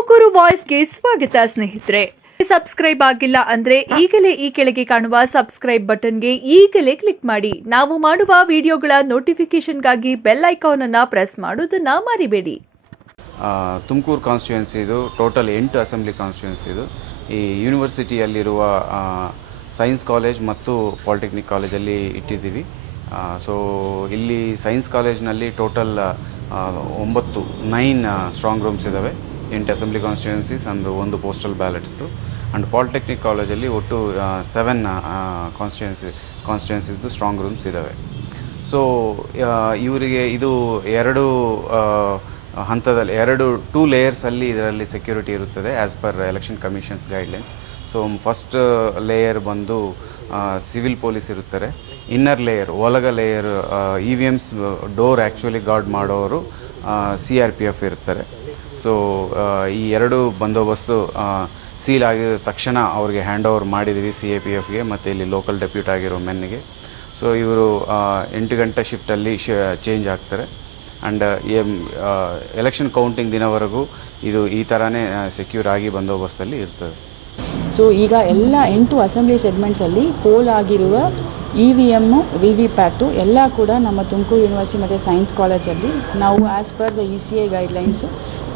ತುಮಕೂರು ವಾಯ್ಸ್ಗೆ ಸ್ವಾಗತ, ಸ್ನೇಹಿತರೆ. ಸಬ್ಸ್ಕ್ರೈಬ್ ಆಗಿಲ್ಲ ಅಂದ್ರೆ ಈಗಲೇ ಈ ಕೆಳಗೆ ಕಾಣುವ ಸಬ್ಸ್ಕ್ರೈಬ್ ಬಟನ್ಗೆ ಈಗಲೇ ಕ್ಲಿಕ್ ಮಾಡಿ. ನಾವು ಮಾಡುವ ವಿಡಿಯೋಗಳ ನೋಟಿಫಿಕೇಶನ್ಗಾಗಿ ಬೆಲ್ ಐಕಾನ್ ಅನ್ನ ಪ್ರೆಸ್ ಮಾಡೋದನ್ನ ಮರಿಬೇಡಿ. ತುಮಕೂರು ಕಾನ್ಸ್ಟಿಟ್ಯೂನ್ಸಿ ಇದು ಟೋಟಲ್ ಎಂಟು ಅಸೆಂಬ್ಲಿ ಕಾನ್ಸ್ಟಿಟ್ಯೂನ್ಸಿ ಇದು. ಈ ಯೂನಿವರ್ಸಿಟಿಯಲ್ಲಿರುವ ಸೈನ್ಸ್ ಕಾಲೇಜ್ ಮತ್ತು ಪಾಲಿಟೆಕ್ನಿಕ್ ಕಾಲೇಜಲ್ಲಿ ಇಟ್ಟಿದ್ದೀವಿ. ಸೊ ಇಲ್ಲಿ ಸೈನ್ಸ್ ಕಾಲೇಜ್ನಲ್ಲಿ ಟೋಟಲ್ ಒಂಬತ್ತು ನೈನ್ ಸ್ಟ್ರಾಂಗ್ ರೂಮ್ಸ್ ಇದ್ದಾವೆ ಎಂಟು ಅಸೆಂಬ್ಲಿ ಕಾನ್ಸ್ಟಿಟ್ಯೂನ್ಸೀಸ್ ಅಂದು ಒಂದು ಪೋಸ್ಟಲ್ ಬ್ಯಾಲೆಟ್ಸ್ದು ಆ್ಯಂಡ್ ಪಾಲಿಟೆಕ್ನಿಕ್ ಕಾಲೇಜಲ್ಲಿ ಒಟ್ಟು ಸೆವೆನ್ ಕಾನ್ಸ್ಟಿಟ್ಯೂನ್ಸಿ ಕಾನ್ಸ್ಟಿಟ್ಯೂನ್ಸೀಸ್ದು ಸ್ಟ್ರಾಂಗ್ ರೂಮ್ಸ್ ಇದ್ದಾವೆ ಸೊ ಇವರಿಗೆ ಇದು ಎರಡು ಹಂತದಲ್ಲಿ, ಎರಡು ಟೂ ಲೇಯರ್ಸಲ್ಲಿ ಇದರಲ್ಲಿ ಸೆಕ್ಯೂರಿಟಿ ಇರುತ್ತದೆ as per election commissions guidelines so first layer ಬಂದು ಸಿವಿಲ್ ಪೊಲೀಸ್ ಇರುತ್ತಾರೆ. ಇನ್ನರ್ ಲೇಯರ್ ಒಳಗ layer E V Ms door actually guard ಮಾಡೋರು ಸಿ ಆರ್ ಪಿ ಎಫ್ ಇರ್ತಾರೆ ಸೊ ಈ ಎರಡು ಬಂದೋಬಸ್ತು ಸೀಲ್ ಆಗಿದ ತಕ್ಷಣ ಅವ್ರಿಗೆ ಹ್ಯಾಂಡ್ ಓವರ್ ಮಾಡಿದ್ದೀವಿ ಸಿ ಎ ಪಿ ಎಫ್ಗೆ ಮತ್ತು ಇಲ್ಲಿ ಲೋಕಲ್ ಡೆಪ್ಯೂಟ್ ಆಗಿರೋ ಮೆನ್ಗೆ ಸೊ ಇವರು ಎಂಟು ಗಂಟೆ ಶಿಫ್ಟಲ್ಲಿ ಶ ಚೇಂಜ್ ಆಗ್ತಾರೆ. ಆ್ಯಂಡ್ ಎಲೆಕ್ಷನ್ ಕೌಂಟಿಂಗ್ ದಿನವರೆಗೂ ಇದು ಈ ಥರನೇ ಸೆಕ್ಯೂರ್ ಆಗಿ ಬಂದೋಬಸ್ತಲ್ಲಿ ಇರ್ತದೆ. ಸೊ ಈಗ ಎಲ್ಲ ಎಂಟು ಅಸೆಂಬ್ಲಿ ಸೆಗ್ಮೆಂಟ್ಸಲ್ಲಿ ಪೋಲ್ ಆಗಿರುವ E V M V V PAT ಎಲ್ಲ ಕೂಡ ನಮ್ಮ ತುಮಕೂರು ಯೂನಿವರ್ಸಿಟಿ ಮತ್ತು ಸೈನ್ಸ್ ಕಾಲೇಜಲ್ಲಿ ನಾವು as per the E C I guidelines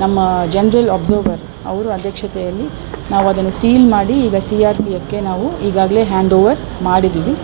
ನಮ್ಮ ಜನರಲ್ ಅಬ್ಸರ್ವರ್ ಅವರು ಅಧ್ಯಕ್ಷತೆಯಲ್ಲಿ ನಾವು ಅದನ್ನು ಸೀಲ್ ಮಾಡಿ ಈಗ ಸಿ ಆರ್ ಪಿ ಎಫ್ಗೆ ನಾವು ಈಗಾಗಲೇ ಹ್ಯಾಂಡ್ ಓವರ್ ಮಾಡಿದ್ದೀವಿ.